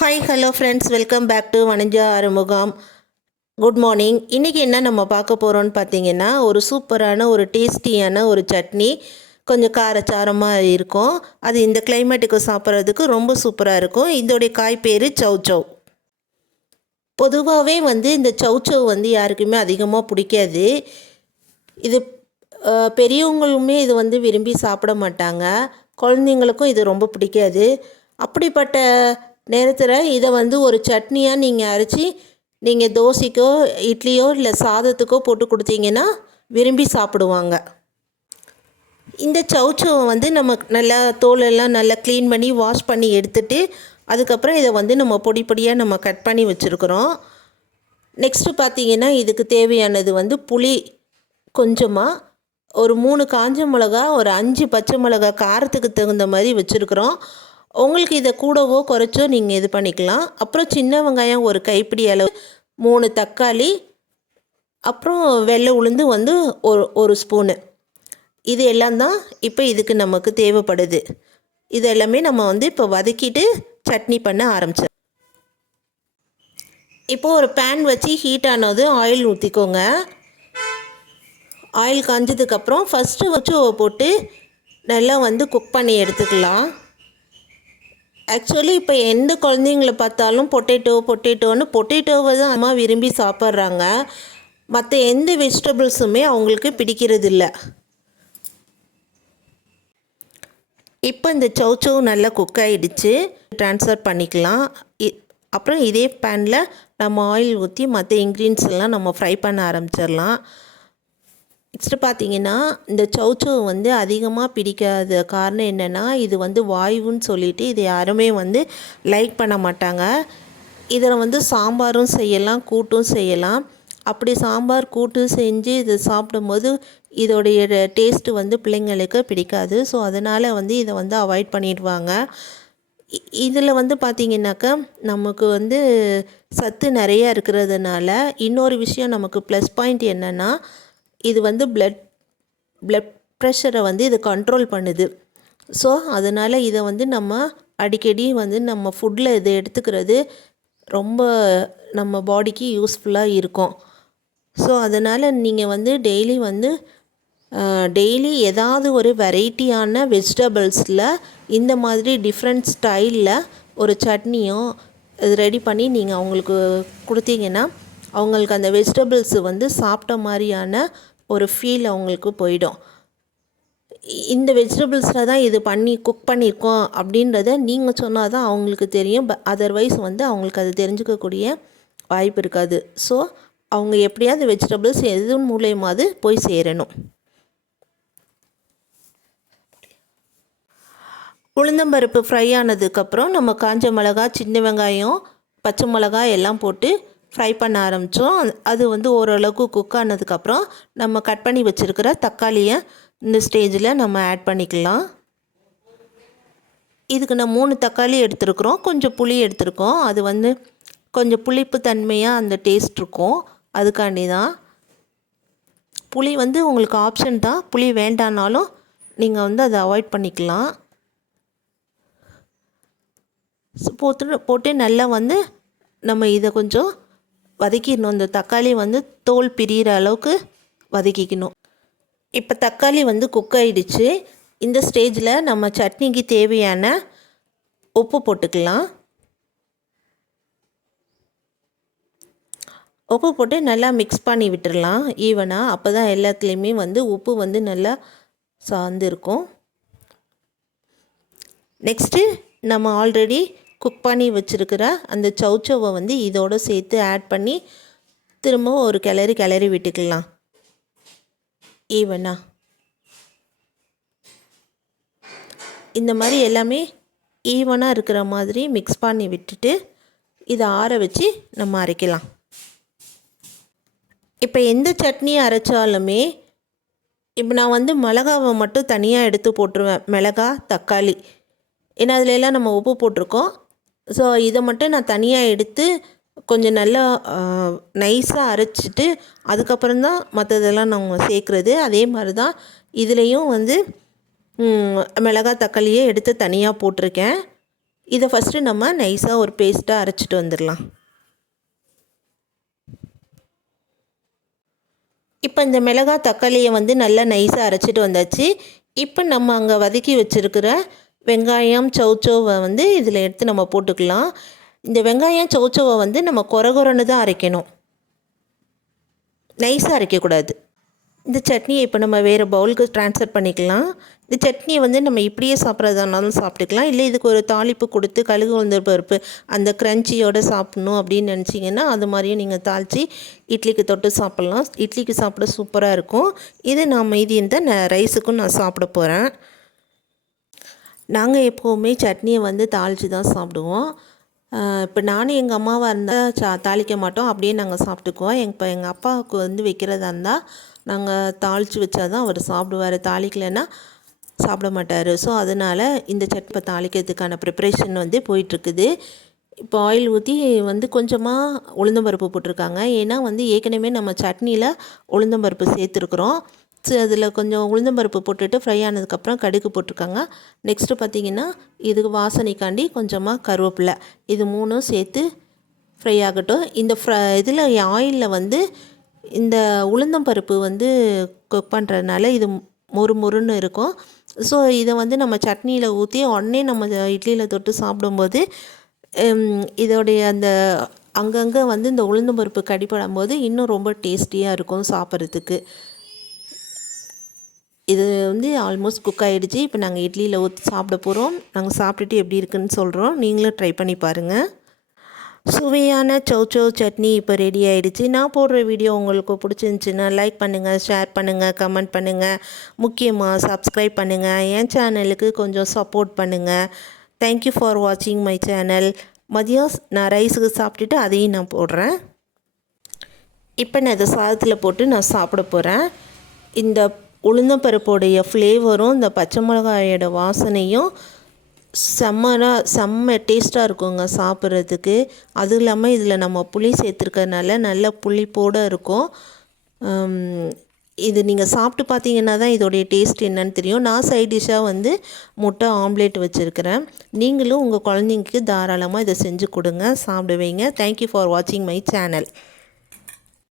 Hi hello friends, welcome back to Vanaja Arumugam. Good morning. இன்றைக்கி என்ன நம்ம பார்க்க போகிறோன்னு பார்த்தீங்கன்னா, ஒரு சூப்பரான ஒரு டேஸ்டியான ஒரு சட்னி. கொஞ்சம் காரச்சாரமாக இருக்கும். அது இந்த கிளைமேட்டுக்கு சாப்பிட்றதுக்கு ரொம்ப சூப்பராக இருக்கும். இதோடைய காய் பேர் சௌச்சௌ. பொதுவாகவே இந்த சௌச்சௌ யாருக்குமே அதிகமாக பிடிக்காது. இது பெரியவங்களுமே இது விரும்பி சாப்பிட மாட்டாங்க. குழந்தைங்களுக்கும் இது ரொம்ப பிடிக்காது. அப்படிப்பட்ட நேரத்தில் இதை ஒரு சட்னியாக நீங்கள் அரைச்சி நீங்கள் தோசைக்கோ இட்லியோ இல்லை சாதத்துக்கோ போட்டு கொடுத்தீங்கன்னா விரும்பி சாப்பிடுவாங்க. இந்த சௌச்சௌவை நம்ம நல்லா தோலெல்லாம் நல்லா க்ளீன் பண்ணி வாஷ் பண்ணி எடுத்துகிட்டு அதுக்கப்புறம் இதை நம்ம பொடி பொடியாக நம்ம கட் பண்ணி வச்சுருக்குறோம். நெக்ஸ்ட்டு பார்த்திங்கன்னா இதுக்கு தேவையானது புளி கொஞ்சமாக, ஒரு 3 காஞ்ச மிளகா, ஒரு 5 பச்சை மிளகா காரத்துக்கு தகுந்த மாதிரி வச்சுருக்குறோம். உங்களுக்கு இதை கூடவோ குறைச்சோ நீங்கள் இது பண்ணிக்கலாம். அப்புறம் சின்ன வெங்காயம் ஒரு கைப்பிடி அளவு, 3 தக்காளி, அப்புறம் வெள்ளை உளுந்து ஒரு ஸ்பூனு. இது எல்லாம் தான் இப்போ இதுக்கு நமக்கு தேவைப்படுது. இது எல்லாமே நம்ம இப்போ வதக்கிட்டு சட்னி பண்ண ஆரம்பிச்சோம். இப்போது ஒரு பேன் வச்சு ஹீட் ஆனது ஆயில் ஊற்றிக்கோங்க. ஆயில் காஞ்சதுக்கப்புறம் ஃபஸ்ட்டு வச்சு போட்டு நல்லா குக் பண்ணி எடுத்துக்கலாம். ஆக்சுவலி இப்போ எந்த குழந்தைங்களை பார்த்தாலும் பொட்டேட்டோவை தான் அம்மா விரும்பி சாப்பிட்றாங்க. மற்ற எந்த வெஜிடபிள்ஸுமே அவங்களுக்கு பிடிக்கிறது இல்லை. இப்போ இந்த சௌச்சௌ நல்லா குக் ஆகிடுச்சு. ட்ரான்ஸ்ஃபர் பண்ணிக்கலாம். அப்புறம் இதே பேனில் நம்ம ஆயில் ஊற்றி மற்ற இன்க்ரீடியன்ஸ் எல்லாம் நம்ம ஃப்ரை பண்ண ஆரம்பிச்சிடலாம். நெக்ஸ்ட்டு பார்த்திங்கன்னா, இந்த சௌச்சௌ அதிகமாக பிடிக்காத காரணம் என்னென்னா, இது வாயுன்னு சொல்லிவிட்டு இது யாருமே லைக் பண்ண மாட்டாங்க. இதில் சாம்பாரும் செய்யலாம், கூட்டும் செய்யலாம். அப்படி சாம்பார் கூட்டு செஞ்சு இது சாப்பிடும்போது இதோடைய டேஸ்ட்டு பிள்ளைங்களுக்கு பிடிக்காது. ஸோ அதனால் இதை அவாய்ட் பண்ணிடுவாங்க. இதில் பார்த்திங்கனாக்கா நமக்கு சத்து நிறையா இருக்கிறதுனால இன்னொரு விஷயம் நமக்கு ப்ளஸ் பாயிண்ட் என்னென்னா, இது பிளட் ப்ரெஷரை இது கண்ட்ரோல் பண்ணுது. ஸோ அதனால் இதை நம்ம அடிக்கடி நம்ம ஃபுட்டில் இதை எடுத்துக்கிறது ரொம்ப நம்ம பாடிக்கு யூஸ்ஃபுல்லாக இருக்கும். ஸோ அதனால் நீங்கள் டெய்லி ஏதாவது ஒரு வெரைட்டியான வெஜிடபிள்ஸில் இந்த மாதிரி டிஃப்ரெண்ட் ஸ்டைலில் ஒரு சட்னியோ இது ரெடி பண்ணி நீங்கள் அவங்களுக்கு கொடுத்தீங்கன்னா அவங்களுக்கு அந்த வெஜிடபிள்ஸு சாப்பிட்ட மாதிரியான ஒரு ஃபீல் அவங்களுக்கு போயிடும். இந்த வெஜிடபிள்ஸில் தான் இது குக் பண்ணியிருக்கோம் அப்படின்றத நீங்கள் சொன்னால் தான் அவங்களுக்கு தெரியும். அதர்வைஸ் அவங்களுக்கு அது தெரிஞ்சுக்கக்கூடிய வாய்ப்பு இருக்காது. ஸோ அவங்க எப்படியாவது வெஜிடபிள்ஸ் எது மூலயமாவது போய் சேரணும். உளுந்தம்பருப்பு ஃப்ரை ஆனதுக்கப்புறம் நம்ம காஞ்ச மிளகா, சின்ன வெங்காயம், பச்சை மிளகா எல்லாம் போட்டு ஃப்ரை பண்ண ஆரம்பித்தோம். அது ஓரளவுக்கு குக் ஆனதுக்கப்புறம் நம்ம கட் பண்ணி வச்சுருக்கிற தக்காளியை இந்த ஸ்டேஜில் நம்ம ஆட் பண்ணிக்கலாம். இதுக்கு நான் 3 தக்காளி எடுத்துருக்குறோம், கொஞ்சம் புளி எடுத்துருக்கோம். அது கொஞ்சம் புளிப்பு தன்மையாக அந்த டேஸ்ட் இருக்கும். அதுக்காண்டி தான். புளி உங்களுக்கு ஆப்ஷன் தான். புளி வேண்டானாலும் நீங்கள் அதை அவாய்ட் பண்ணிக்கலாம். போட்டு நல்லா நம்ம இதை கொஞ்சம் வதக்கிடணும். இந்த தக்காளி தோல் பிரிகிற அளவுக்கு வதக்கிக்கணும். இப்போ தக்காளி குக் ஆகிடுச்சு. இந்த ஸ்டேஜில் நம்ம சட்னிக்கு தேவையான உப்பு போட்டுக்கலாம். உப்பு போட்டு நல்லா மிக்ஸ் பண்ணி விட்டுடலாம் ஈவனாக. அப்போ தான் எல்லாத்துலேயுமே உப்பு நல்லா சார்ந்திருக்கும். நெக்ஸ்ட்டு நம்ம ஆல்ரெடி குக் பண்ணி வச்சுருக்கிற அந்த சௌச்சௌவை இதோடு சேர்த்து ஆட் பண்ணி திரும்ப ஒரு கிளறி விட்டுக்கலாம் ஈவனாக. இந்த மாதிரி எல்லாமே ஈவனாக இருக்கிற மாதிரி மிக்ஸ் பண்ணி விட்டுட்டு இதை ஆற வச்சு நம்ம அரைக்கலாம். இப்போ எந்த சட்னி அரைச்சாலுமே இப்போ நான் மிளகாவை மட்டும் தனியாக எடுத்து போட்டுருவேன். மிளகா, தக்காளி, ஏன்னா அதில் எல்லாம் நம்ம உப்பு போட்டிருக்கோம். ஸோ இதை மட்டும் நான் தனியாக எடுத்து கொஞ்சம் நல்லா நைஸாக அரைச்சிட்டு அதுக்கப்புறம் தான் மற்றதெல்லாம் நாங்கள் சேர்க்குறது. அதே மாதிரி தான் இதுலேயும் மிளகாய், தக்காளியே எடுத்து தனியாக போட்டிருக்கேன். இதை ஃபஸ்ட்டு நம்ம நைஸாக ஒரு பேஸ்ட்டாக அரைச்சிட்டு வந்துடலாம். இப்போ இந்த மிளகாய் தக்காளியை வந்து நல்லா நைஸாக அரைச்சிட்டு வந்தாச்சு. இப்போ நம்ம அங்கே வதக்கி வச்சுருக்கிற வெங்காயம் சௌச்சௌவை வந்து இதில் எடுத்து நம்ம போட்டுக்கலாம். இந்த வெங்காயம் சௌச்சௌவை வந்து நம்ம கொரகொரன்னு தான் அரைக்கணும், நைஸாக அரைக்கக்கூடாது. இந்த சட்னியை இப்போ நம்ம வேறு பவுலுக்கு ட்ரான்ஸ்ஃபர் பண்ணிக்கலாம். இந்த சட்னியை வந்து நம்ம இப்படியே சாப்பிட்றதானாலும் சாப்பிட்டுக்கலாம், இல்லை இதுக்கு ஒரு தாளிப்பு கொடுத்து கடுகு உளுந்து பருப்பு அந்த க்ரன்ச்சியோடு சாப்பிட்ணும் அப்படின்னு நினச்சிங்கன்னா அது மாதிரியும் நீங்கள் தாளித்து இட்லிக்கு தொட்டு சாப்பிட்லாம். இட்லிக்கு சாப்பிட சூப்பராக இருக்கும். இது நான் மீதி இந்த ரைஸுக்கும் நான் சாப்பிட போகிறேன். நாங்கள் எப்போவுமே சட்னியை வந்து தாளித்து தான் சாப்பிடுவோம். இப்போ நானும் எங்கள் அம்மாவாக இருந்தால் தாளிக்க மாட்டோம், அப்படியே நாங்கள் சாப்பிட்டுக்குவோம். இப்போ எங்கள் அப்பாவுக்கு வந்து வைக்கிறதா இருந்தால் நாங்கள் தாளித்து வச்சா தான் அவர் சாப்பிடுவார், தாளிக்கலைன்னா சாப்பிட மாட்டார். ஸோ அதனால் இந்த சட்னி தாளிக்கிறதுக்கான ப்ரிப்ரேஷன் வந்து போயிட்டுருக்குது. இப்போ ஆயில் ஊற்றி வந்து கொஞ்சமாக உளுந்தம்பருப்பு போட்டிருக்காங்க. ஏன்னா வந்து ஏற்கனவே நம்ம சட்னியில் உளுந்தம்பருப்பு சேர்த்துருக்குறோம். ஸோ அதில் கொஞ்சம் உளுந்தம்பருப்பு போட்டுட்டு ஃப்ரை ஆனதுக்கப்புறம் கடுகு போட்டிருக்காங்க. நெக்ஸ்ட்டு பார்த்திங்கன்னா இதுக்கு வாசனைக்காண்டி கொஞ்சமாக கருவேப்பிலை, இது 3ம் சேர்த்து ஃப்ரை ஆகட்டும். இந்த இதில் ஆயிலில் வந்து இந்த உளுந்தம்பருப்பு வந்து குக் பண்ணுறதுனால இது மொறுன்னு இருக்கும். ஸோ இதை வந்து நம்ம சட்னியில் ஊற்றி உடனே நம்ம இட்லியில் தொட்டு சாப்பிடும்போது இதோடைய அந்த அங்கங்கே வந்து இந்த உளுந்தம்பருப்பு கடிப்படும் போது இன்னும் ரொம்ப டேஸ்டியாக இருக்கும் சாப்பிட்றதுக்கு. இது வந்து ஆல்மோஸ்ட் குக் ஆகிடுச்சு. இப்போ நாங்கள் இட்லியில் ஊற்றி சாப்பிட போகிறோம். நாங்கள் சாப்பிட்டுட்டு எப்படி இருக்குதுன்னு சொல்கிறோம், நீங்களும் ட்ரை பண்ணி பாருங்கள். சுவையான சௌச்சௌ சட்னி இப்போ ரெடி ஆகிடுச்சு. நான் போடுற வீடியோ உங்களுக்கு பிடிச்சிருந்துச்சின்னா லைக் பண்ணுங்கள், ஷேர் பண்ணுங்கள், கமெண்ட் பண்ணுங்கள், முக்கியமாக சப்ஸ்கிரைப் பண்ணுங்கள். என் சேனலுக்கு கொஞ்சம் சப்போர்ட் பண்ணுங்கள். தேங்க்யூ ஃபார் வாட்சிங் மை சேனல். மதியம் நான் ரைஸுக்கு சாப்பிட்டுட்டு அதையும் நான் போடுறேன். இப்போ நான் இதை சாதத்தில் போட்டு நான் சாப்பிட போகிறேன். இந்த உளுந்தம்பருப்போடைய ஃப்ளேவரும் இந்த பச்சை மிளகாயோட வாசனையும் செம்ம டேஸ்ட்டாக இருக்குங்க சாப்பிட்றதுக்கு. அதுவும் இல்லாமல் இதில் நம்ம புளி சேர்த்துருக்கறனால நல்ல புளிப்போடு இருக்கும். இது நீங்கள் சாப்பிட்டு பார்த்தீங்கன்னா தான் இதோடைய டேஸ்ட் என்னன்னு தெரியும். நான் சைட் டிஷ்ஷாக வந்து முட்டை ஆம்லேட் வச்சுருக்கிறேன். நீங்களும் உங்கள் குழந்தைங்களுக்கு தாராளமாக இதை செஞ்சு கொடுங்க, சாப்பிடுவீங்க. தேங்க்யூ ஃபார் வாட்சிங் மை சேனல்.